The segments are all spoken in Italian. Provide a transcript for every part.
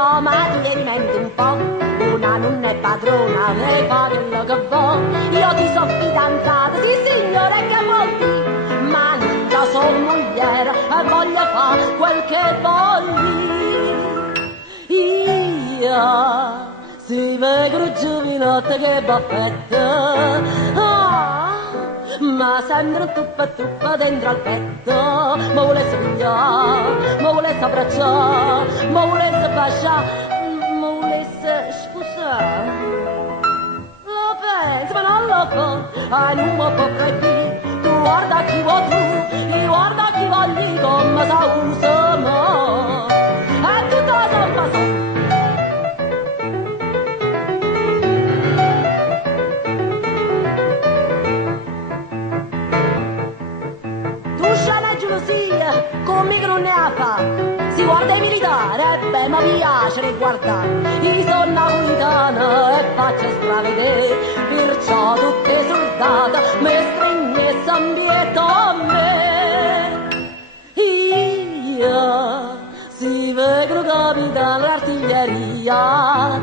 io ma ti mente un po', una non è padrona, lei fa quello che vuoi, io ti so fidanzata, sì signore che vuol dire, ma non sono moglie e voglio fare quel che voglio. Io si vedo giovinotte che baffetta, ma sempre tuppa dentro al petto, ma volesse pigliare, ma volesse abbracciare, ma volesse baciare, ma volesse sposare. Lo pensi, ma non lo fa, non mi può proibire, tu guarda chi vuoi tu, io guarda chi voglio, come sa usa mo, e tutta la zampa so. Conmigo non ne ha fatto, si guarda i militari, e beh, ma piace guardare, io sono napolitana e faccio stravedere, perciò tutte soldate mi stringesse ambietto a me. Io si vedo capitano l'artiglieria,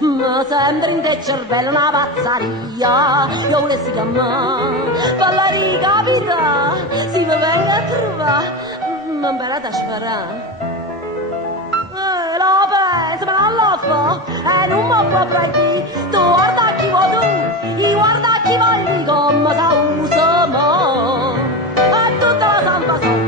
ma sempre in te cervello una pazzaria, io volessi chiamare, parlare capita, si mi venga a trovare, ma imparate a sparare. Lo penso, ma non lo fa, e non mi può proibire, tu guarda chi vuoi tu, io guarda chi voglio, come sa usa mo, e tutta la zampa so.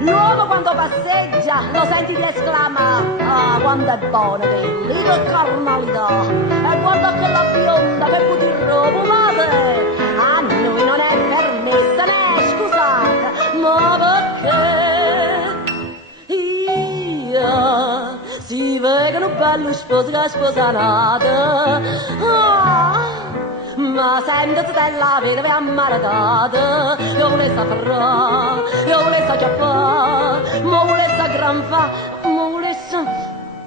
L'uomo quando passeggia lo senti che esclama, ah quanto è buono che lì che carnalità, e guarda quella bionda che butirro fumate, a noi non è permessa né scusata, ma perché io si vedono belli sposi che sposanate, ma sento stella vedove ammaratata, io volessi afferrare, io volessi acchiappare, ma volessi aggranfare, ma volessi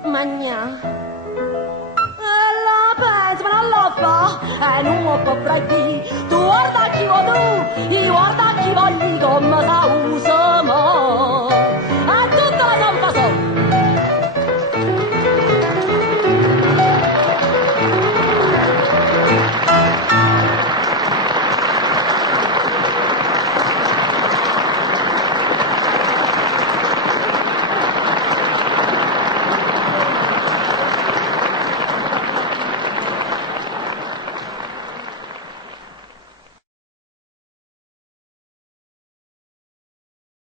mangiare. E la pensi, ma non lo fa, e non mi può proibire, tu guarda chi vuoi tu, io guarda chi voglio, come sa usa mo.